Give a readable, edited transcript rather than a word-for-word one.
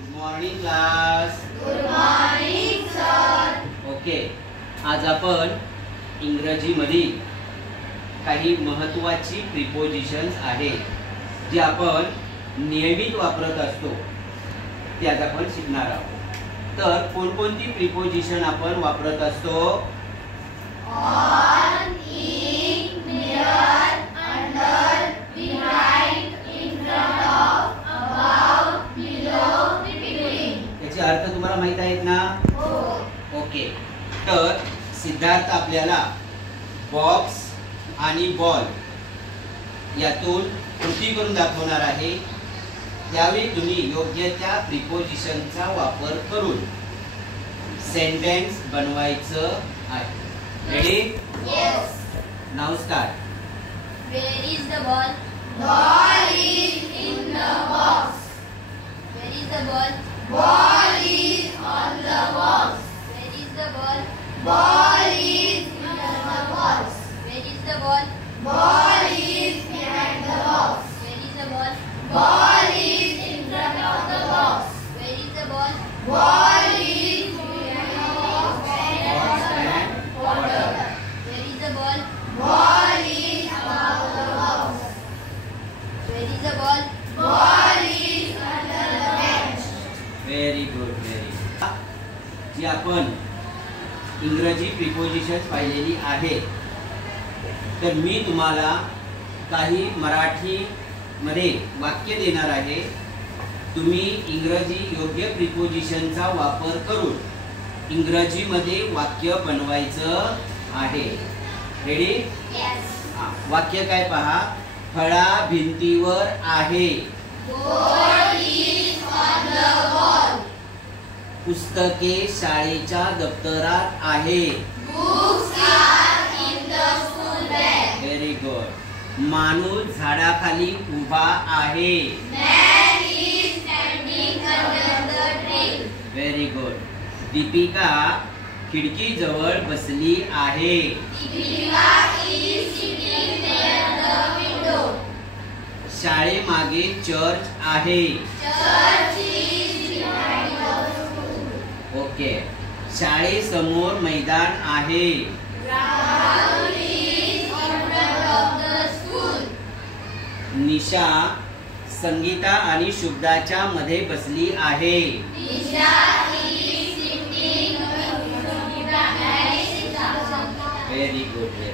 Good morning class. Good morning sir. Okay, आज आपण इंग्रजीमध्ये काही महत्त्वाची प्रिपोजिशन्स आहेत जी आपण नियमित वापरत असतो ती आज आपण शिकणार आहोत. तर कोणकोणती प्रिपोजिशन आपण वापरत असतो? On, in, near, under, behind, in front of, about, below, between. याचे अर्थ तुम्हाला माहित आहेत ना? हो. ओके, तर सिद्धार्थ आपल्याला बॉक्स आणि बॉल यातून कृती करून दाखवणार आहे. त्यावेळी तुम्ही योग्य त्या प्रिपोजिशनचा वापर करून सेंटेन्स बनवायचं आहे. Ready? Yes. Now start. Where is the ball? Ball is in the box. Where is the ball? Ball is on the box. Where is the ball? Ball is under the box. Where is the ball? Ball is behind the box. Where is the ball? Ball is in front of the box. Where is the ball? Ball is behind the box and water. Where is the ball? Ball is above the box. Where is the ball? Ball is under the bench. Very good, very good. जी आपण इंग्रजी prepositions पाहिलेली आहेत, तर मी तुम्हाला काही मराठीमध्ये वाक्य देणार आहे. तुम्ही इंग्रजी योग्य प्रिपोजिशनचा वापर करून इंग्रजीमध्ये वाक्य बनवायचं आहे. रेडी? Yes. वाक्य काय पहा. फळा भिंतीवर आहे. Ball is on the wall. पुस्तके शाळेच्या दप्तरात आहे. Books are in the school bag. Very good. माणूस झाडाखाली उभा आहे. Man is standing under the tree. Very good. Deepika खिडकीजवळ बसली आहे. Deepika is sitting near the window. शाळेमागे चर्च आहे. Church is behind the school. Okay. शाळेसमोर मैदान आहे. Ground is in front of the school. निशा संगीता आणि शुभदाच्या मध्ये बसली आहे. Nisha is sitting with Sunita and Sita. Very good, very